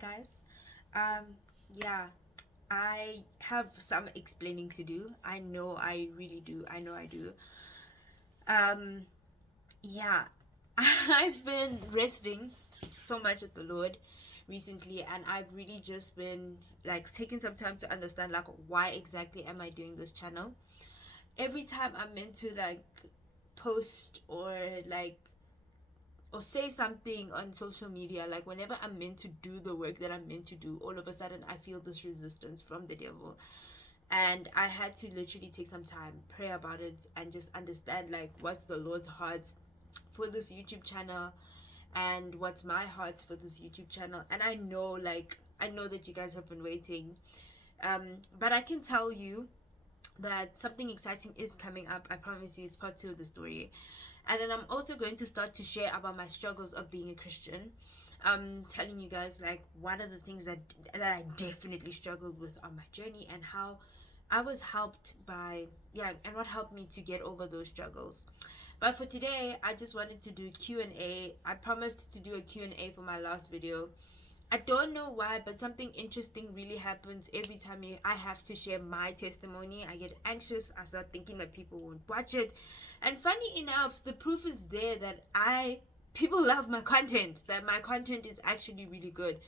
guys. Um, yeah, I have some explaining to do. I know I really do. I know I do. Um, yeah, I've been resting so much with the Lord recently, and I've really just been like taking some time to understand like why exactly am I doing this channel. Every time I'm meant to like post like or say something on social media, like whenever I'm meant to do the work that I'm meant to do, all of a sudden I feel this resistance from the devil. And I had to literally take some time, pray about it, and just understand like what's the Lord's heart for this YouTube channel and what's my heart for this YouTube channel. And I know that you guys have been waiting. But I can tell you that something exciting is coming up. I promise you, it's part two of the story. And then I'm also going to start to share about my struggles of being a Christian. Telling you guys like one of the things that I definitely struggled with on my journey and how I was helped by and what helped me to get over those struggles. But for today, I just wanted to do Q&A. I promised to do a Q&A for my last video. I don't know why, but something interesting really happens every time I have to share my testimony. I get anxious. I start thinking that people won't watch it. And funny enough, the proof is there that people love my content, that my content is actually really good.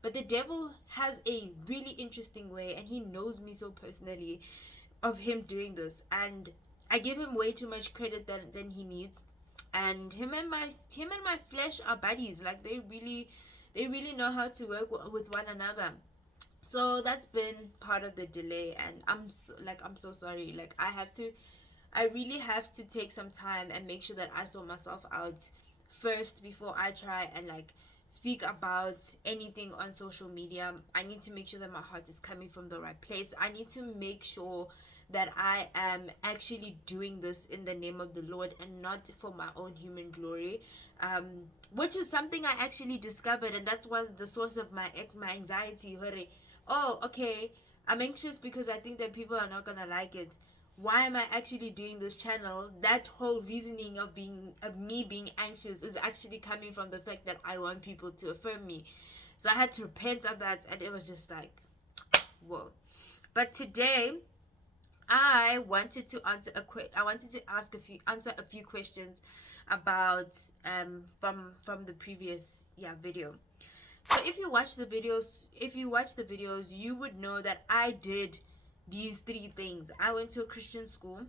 But the devil has a really interesting way, and he knows me so personally, of him doing this. And I give him way too much credit than he needs. And him and my flesh are buddies. Like they really know how to work with one another. So that's been part of the delay, and I'm so sorry. Like I really have to take some time and make sure that I sort myself out first before I try and like speak about anything on social media. I need to make sure that my heart is coming from the right place. I need to make sure that I am actually doing this in the name of the Lord and not for my own human glory, which is something I actually discovered, and that was the source of my anxiety. Oh, okay, I'm anxious because I think that people are not gonna like it. Why am I actually doing this channel? That whole reasoning of me being anxious is actually coming from the fact that I want people to affirm me. So I had to repent of that, and it was just like, whoa. But today I wanted to answer a few questions about from the previous video. So if you watch the videos, you would know that I did these three things. I went to a Christian school.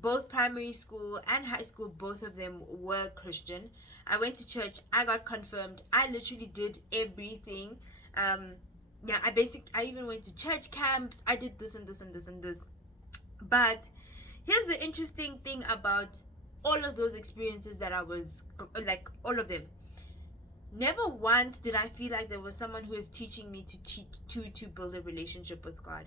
Both primary school and high school, both of them were Christian. I went to church. I got confirmed. I literally did everything. I even went to church camps. I did this and this and this and this. But here's the interesting thing about all of those experiences that I was like, all of them. Never once did I feel like there was someone who is teaching me to build a relationship with God.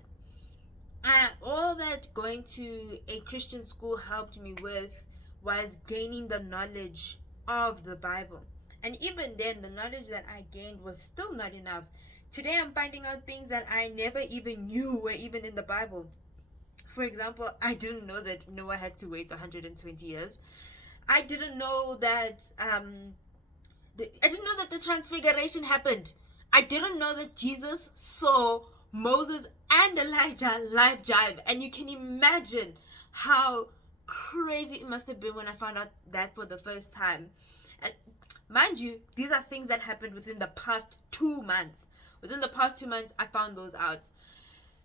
All that going to a Christian school helped me with was gaining the knowledge of the Bible. And even then, the knowledge that I gained was still not enough. Today, I'm finding out things that I never even knew were even in the Bible. For example, I didn't know that Noah had to wait 120 years. I didn't know that I didn't know that the transfiguration happened. I didn't know that Jesus saw Moses and Elijah live jive. And you can imagine how crazy it must have been when I found out that for the first time. And mind you, these are things that happened within the past 2 months. Within the past 2 months, I found those out.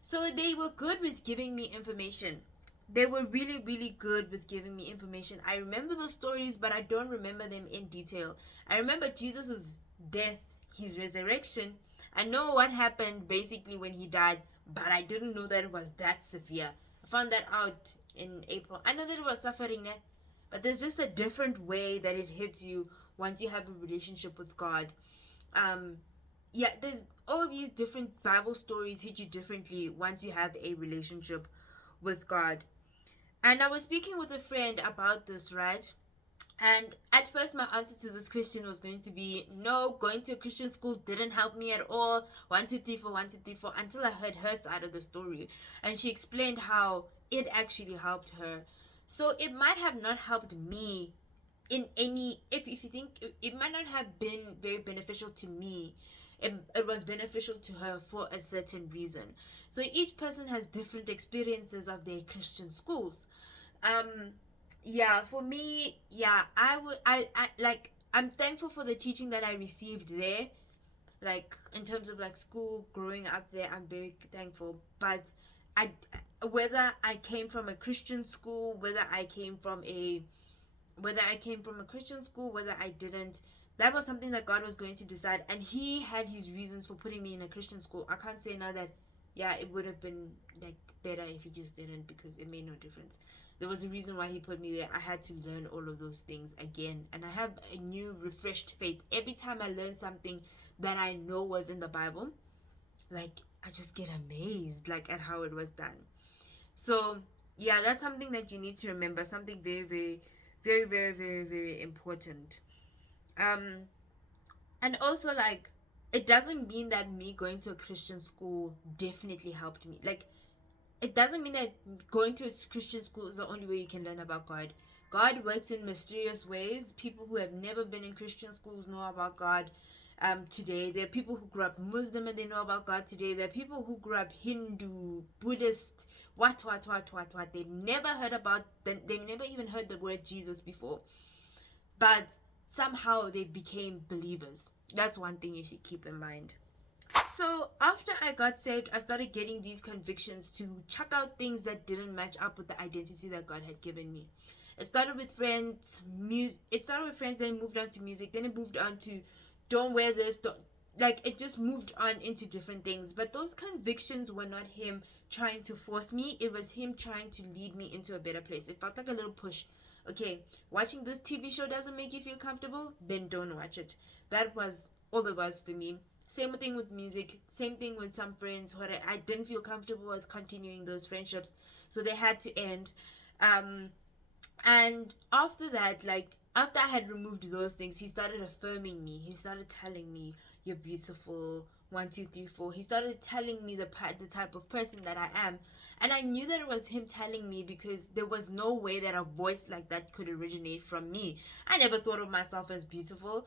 So they were good with giving me information. They were really, really good with giving me information. I remember those stories, but I don't remember them in detail. I remember Jesus' death, his resurrection. I know what happened basically when he died, but I didn't know that it was that severe. I found that out in April. I know that it was suffering, but there's just a different way that it hits you once you have a relationship with God. There's all these different Bible stories hit you differently once you have a relationship with God. And I was speaking with a friend about this, right? And at first, my answer to this question was going to be no, going to a Christian school didn't help me at all. 1, 2, 3, 4, 1, 2, 3, 4, until I heard her side of the story. And she explained how it actually helped her. So it might have not helped me in any, if you think, it might not have been very beneficial to me it was beneficial to her for a certain reason. So each person has different experiences of their Christian schools. um yeah, for me, yeah, I like, I'm thankful for the teaching that I received there, like in terms of like school, growing up there. I'm very thankful. But I, whether I came from a Christian school, whether I came from a Christian school, whether I didn't, that was something that God was going to decide. And He had His reasons for putting me in a Christian school. I can't say now that, yeah, it would have been like better if He just didn't, because it made no difference. There was a reason why He put me there. I had to learn all of those things again. And I have a new, refreshed faith. Every time I learn something that I know was in the Bible, like, I just get amazed, like, at how it was done. So yeah, that's something that you need to remember. Something very, very, very, very, very, very important. um and also, like, it doesn't mean that me going to a Christian school definitely helped me. Like, it doesn't mean that going to a Christian school is the only way you can learn about God. God works in mysterious ways. People who have never been in Christian schools know about God today. There are people who grew up Muslim and they know about God today. There are people who grew up Hindu, Buddhist, what. They've never heard about, they've never even heard the word Jesus before. But somehow they became believers. That's one thing you should keep in mind. So after I got saved, I started getting these convictions to check out things that didn't match up with the identity that God had given me. It started with friends, then it moved on to music, then it moved on to don't wear this, don't, like, it just moved on into different things. But those convictions were not Him trying to force me, it was Him trying to lead me into a better place. It felt like a little push. Okay, watching this TV show doesn't make you feel comfortable, then don't watch it. That was all it was for me. Same thing with music, same thing with some friends where I didn't feel comfortable with continuing those friendships, so they had to end. And after that, like, after I had removed those things, He started affirming me. He started telling me, you're beautiful, 1 2 3 4. He started telling me the type of person that I am. And I knew that it was Him telling me, because there was no way that a voice like that could originate from me. I never thought of myself as beautiful.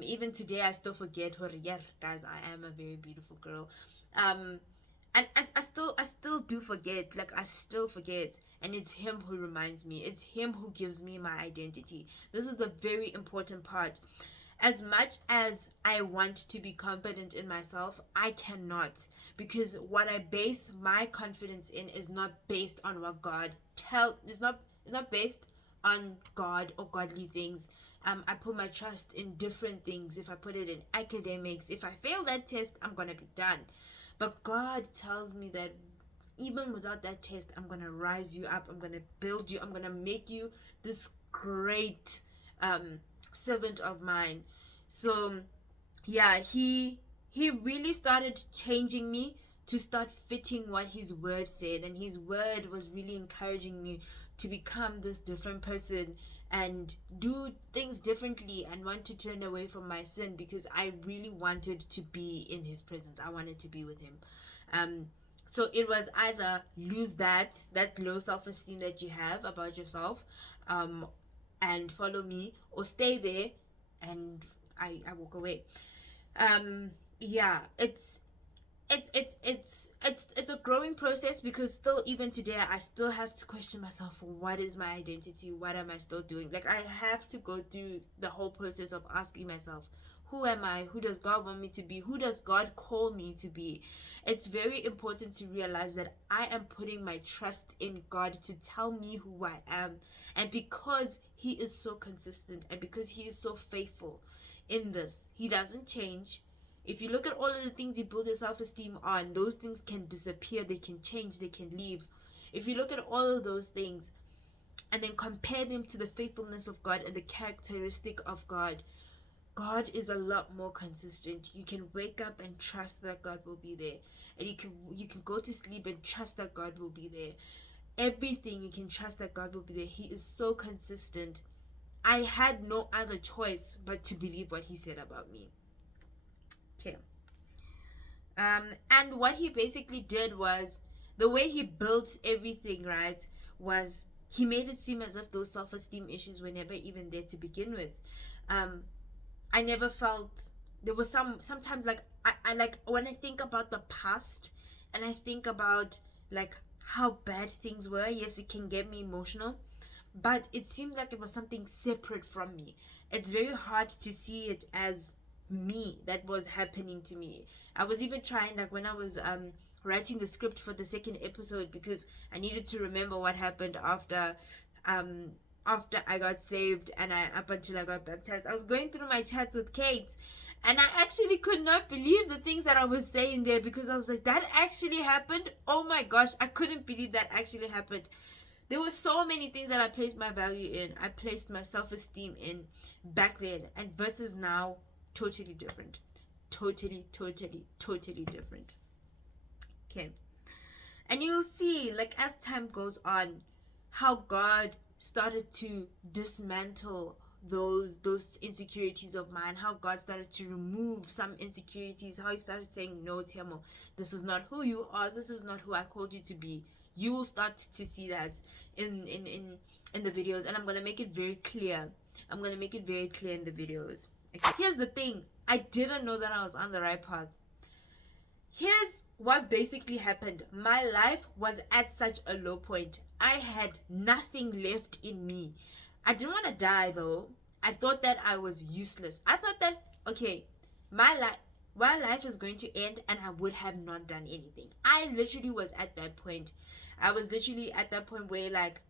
Even today I still forget, yeah, guys, I am a very beautiful girl. And I still do forget. Like, I still forget. And it's Him who reminds me. It's Him who gives me my identity. This is the very important part. As much as I want to be confident in myself, I cannot, because what I base my confidence in is not based on what God it's not based on God or godly things. I put my trust in different things. If I put it in academics, if I fail that test, I'm gonna be done. But God tells me that even without that test, I'm gonna rise you up, I'm gonna build you, I'm gonna make you this great servant of mine. So yeah, he really started changing me to start fitting what His word said. And His word was really encouraging me to become this different person and do things differently, and want to turn away from my sin, because I really wanted to be in His presence. I wanted to be with Him. So it was either lose that low self-esteem that you have about yourself, and follow me, or stay there and I walk away. Yeah, it's a growing process, because still, even today, I still have to question myself, what is my identity, what am I still doing? Like, I have to go through the whole process of asking myself, who am I? Who does God want me to be? Who does God call me to be? It's very important to realize that I am putting my trust in God to tell me who I am. And because He is so consistent, and because He is so faithful in this, He doesn't change. If you look at all of the things you build your self-esteem on, those things can disappear, they can change, they can leave. If you look at all of those things and then compare them to the faithfulness of God and the characteristic of God, God is a lot more consistent. You can wake up and trust that God will be there. And you can go to sleep and trust that God will be there. Everything, you can trust that God will be there. He is so consistent. I had no other choice but to believe what He said about me. Okay. And what He basically did was, the way He built everything, right, was He made it seem as if those self-esteem issues were never even there to begin with. I never felt there was sometimes like I like when I think about the past and I think about like how bad things were, yes, it can get me emotional, but it seemed like it was something separate from me. It's very hard to see it as me that was happening to me. I was even trying, like when I was writing the script for the second episode, because I needed to remember what happened um after I got saved and I up until I got baptized. I was going through my chats with Kate, and I actually could not believe the things that I was saying there, because I was like, that actually happened. Oh my gosh, I couldn't believe that actually happened. There were so many things that I placed my value in, I placed my self-esteem in back then, and versus now, totally different. Totally different. Okay. And you'll see, like, as time goes on, how God started to dismantle those insecurities of mine, how God started to remove some insecurities, how he started saying, no, Tiamo, this is not who you are, this is not who I called you to be. You will start to see that in the videos, and I'm gonna make it very clear. I'm gonna make it very clear in the videos. Okay. Here's the thing, I didn't know that I was on the right path. Here's what basically happened. My life was at such a low point. I had nothing left in me. I didn't want to die though. I thought that I was useless. I thought that, okay, my life is going to end and I would have not done anything. I literally was at that point. I was literally at that point where, like,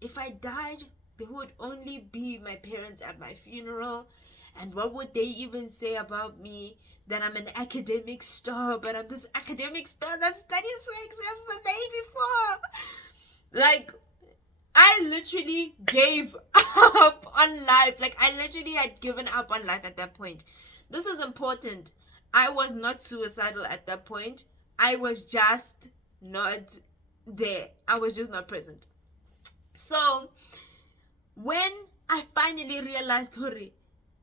if I died, there would only be my parents at my funeral. And what would they even say about me? That I'm an academic star, but I'm this academic star that studies for exams the day before. Like, I literally gave up on life. Like, I literally had given up on life at that point. This is important. I was not suicidal at that point. I was just not there. I was just not present. So, when I finally realized, Hurry,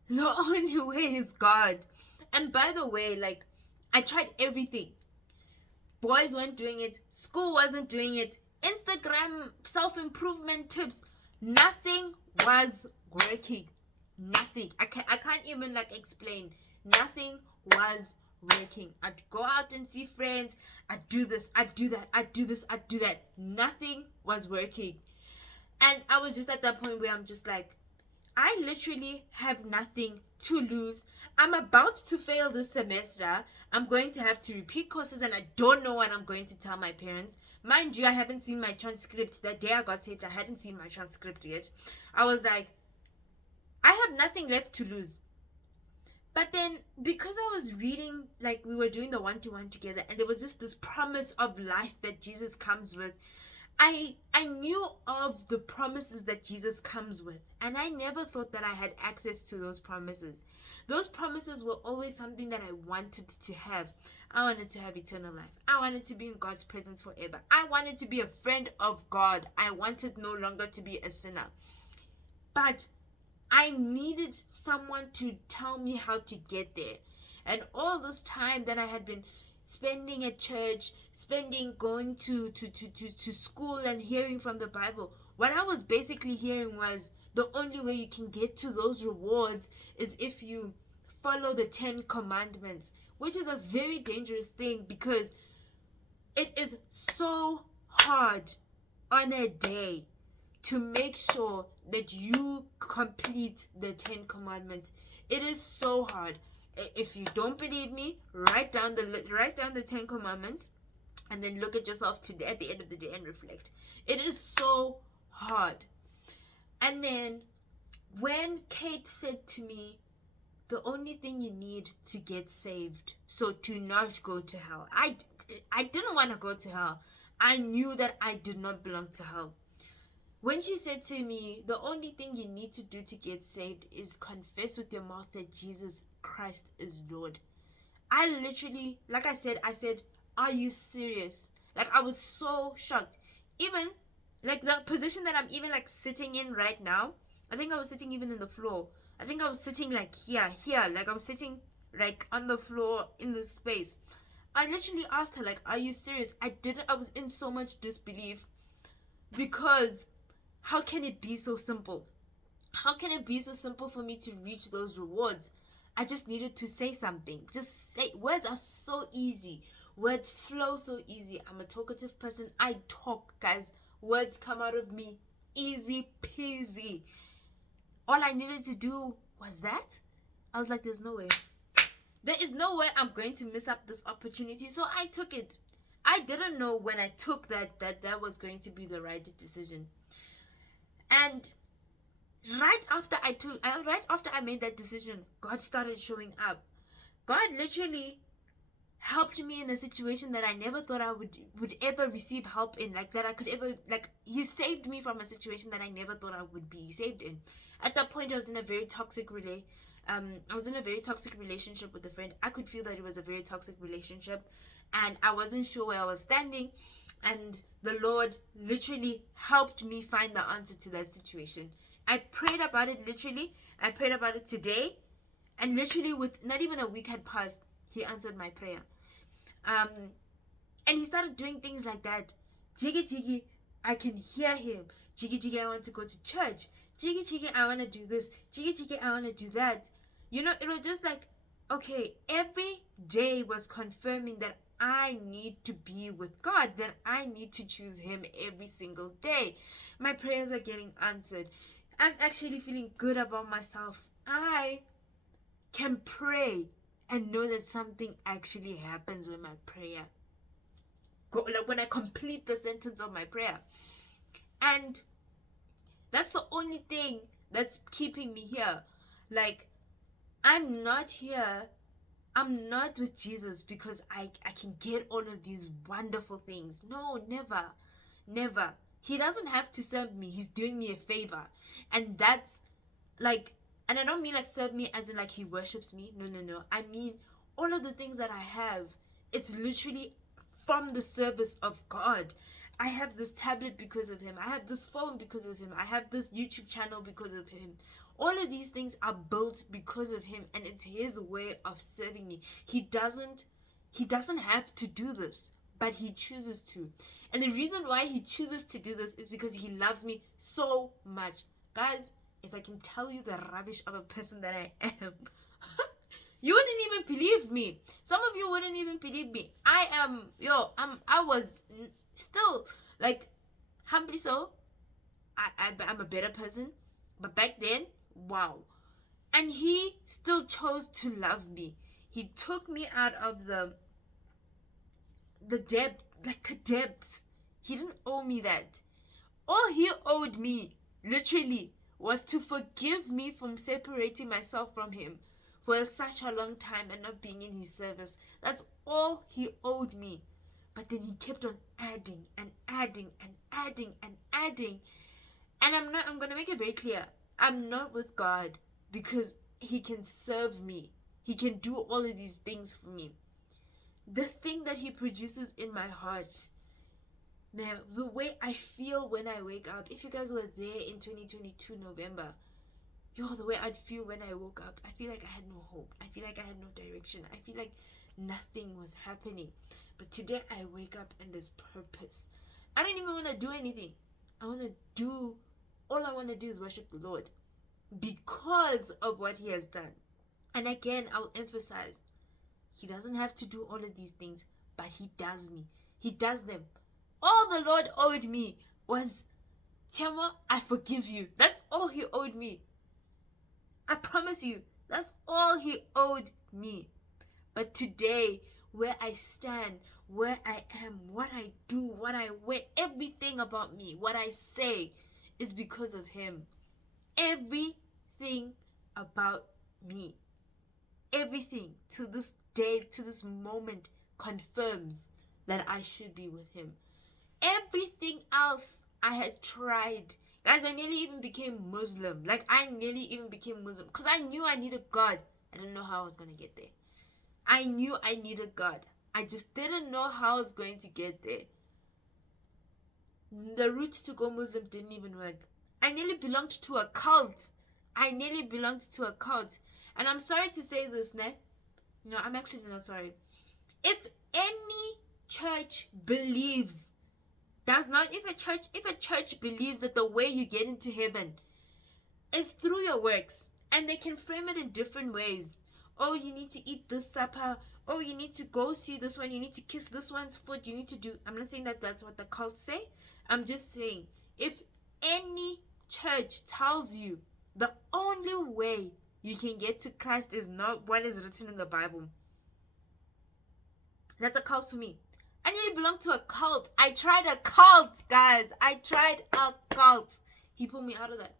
the only way is God. And by the way, like, I tried everything. Boys weren't doing it. School wasn't doing it. Instagram self-improvement tips. Nothing was working. Nothing. I can't even, like, explain. Nothing was working. I'd go out and see friends. I'd do this. I'd do that. I'd do this. I'd do that. Nothing was working. And I was just at that point where I'm just like, I literally have nothing to lose. I'm about to fail this semester. I'm going to have to repeat courses and I don't know what I'm going to tell my parents. Mind you, I haven't seen my transcript. That day I got taped, I hadn't seen my transcript yet. I was like, I have nothing left to lose. But then, because I was reading, like, we were doing the one-to-one together, and there was just this promise of life that Jesus comes with. I knew of the promises that Jesus comes with, and I never thought that I had access to those promises. Those promises were always something that I wanted to have. I wanted to have eternal life. I wanted to be in God's presence forever. I wanted to be a friend of God. I wanted no longer to be a sinner. But I needed someone to tell me how to get there. And all this time that I had been spending at church, spending going to school and hearing from the Bible, what I was basically hearing was the only way you can get to those rewards is if you follow the 10 commandments, which is a very dangerous thing, because it is so hard on a day to make sure that you complete the 10 commandments. It is so hard. If you don't believe me, write down the 10 commandments and then look at yourself today at the end of the day and reflect. It is so hard. And then when Kate said to me, the only thing you need to get saved, so to not go to hell, I didn't want to go to hell. I knew that I did not belong to hell. When she said to me, the only thing you need to do to get saved is confess with your mouth that Jesus Christ is Lord. I literally, like I said, are you serious? Like, I was so shocked. Even, like, the position that I'm even, like, sitting in right now, I think I was sitting even in the floor. I think I was sitting, like, here. Like, I was sitting, like, on the floor in this space. I literally asked her, like, are you serious? I was in so much disbelief, because how can it be so simple? How can it be so simple for me to reach those rewards? I just needed to say something. Just say, words are so easy. Words flow so easy. I'm a talkative person. I talk, guys. Words come out of me easy peasy. All I needed to do was that. I was like, there's no way. There is no way I'm going to miss up this opportunity. So I took it. I didn't know when I took that was going to be the right decision. And right after I made that decision, God started showing up. God literally helped me in a situation that I never thought I would ever receive help in, like that I could ever, like, he saved me from a situation that I never thought I would be saved in. At that point, I was in a very toxic relationship with a friend. I could feel that it was a very toxic relationship, and I wasn't sure where I was standing, and the Lord literally helped me find the answer to that situation. I prayed about it literally. I prayed about it today, and literally with not even a week had passed, he answered my prayer. And he started doing things like that. Jiggy jiggy, I can hear him. Jiggy jiggy, I want to go to church. Jiggy jiggy, I want to do this. Jiggy jiggy, I want to do that. You know, it was just like, okay, every day was confirming that I need to be with God, that I need to choose him every single day. My prayers are getting answered. I'm actually feeling good about myself. I can pray and know that something actually happens when my prayer like when I complete the sentence of my prayer. And that's the only thing that's keeping me here. Like, I'm not with Jesus because I can get all of these wonderful things. No, never. He doesn't have to serve me. He's doing me a favor. And that's like, and I don't mean like serve me as in like he worships me. No. I mean all of the things that I have, it's literally from the service of God. I have this tablet because of him. I have this phone because of him. I have this YouTube channel because of him. All of these things are built because of him, and it's his way of serving me. He doesn't have to do this, but he chooses to. And the reason why he chooses to do this is because he loves me so much. Guys, if I can tell you the rubbish of a person that I am, you wouldn't even believe me. Some of you wouldn't even believe me. I was still, like, humbly so. I'm a better person. But back then, wow. And he still chose to love me. He took me out of the depths. He didn't owe me that. All he owed me, literally, was to forgive me from separating myself from him for such a long time and not being in his service. That's all he owed me. But then he kept on adding and adding and adding and adding. And I'm going to make it very clear. I'm not with God because he can serve me. He can do all of these things for me. The thing that he produces in my heart, man, the way I feel when I wake up. If you guys were there in 2022 November, the way I'd feel when I woke up, I feel like I had no hope. I feel like I had no direction. I feel like nothing was happening. But today I wake up and there's purpose. I don't even want to do anything. All I want to do is worship the Lord because of what he has done. And again, I'll emphasize, he doesn't have to do all of these things, but he does me. He does them. All the Lord owed me was, Tiamo, I forgive you. That's all he owed me. I promise you, that's all he owed me. But today, where I stand, where I am, what I do, what I wear, everything about me, what I say, is because of him. Everything about me, everything to this day, to this moment, confirms that I should be with him. Everything else I had tried. Guys, I nearly even became Muslim. Like, I nearly even became Muslim because I knew I needed God. I didn't know how I was going to get there. I knew I needed God. I just didn't know how I was going to get there. The route to go Muslim didn't even work. I nearly belonged to a cult. And I'm sorry to say this, ne? No, I'm actually not sorry. If any church believes, if a church believes that the way you get into heaven is through your works, and they can frame it in different ways, oh, you need to eat this supper, oh, you need to go see this one, you need to kiss this one's foot, you need to do. I'm not saying that that's what the cults say. I'm just saying, if any church tells you the only way you can get to Christ is not what is written in the Bible, that's a cult for me. I nearly belonged to a cult. I tried a cult, guys. I tried a cult. He pulled me out of that.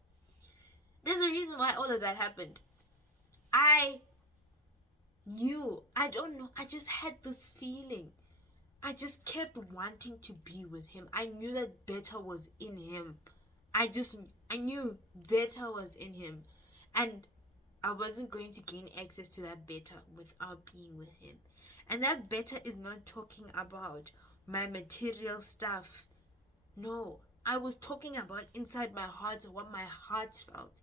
There's a reason why all of that happened. I knew. I don't know. I just had this feeling. I just kept wanting to be with him. I knew that better was in him. I knew better was in him. And I wasn't going to gain access to that better without being with him. And that better is not talking about my material stuff. No, I was talking about inside my heart, what my heart felt.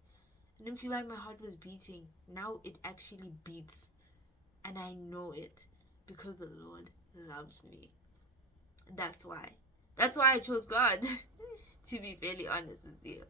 I didn't feel like my heart was beating. Now it actually beats. And I know it because the Lord loves me. That's why. That's why I chose God, to be fairly honest with you.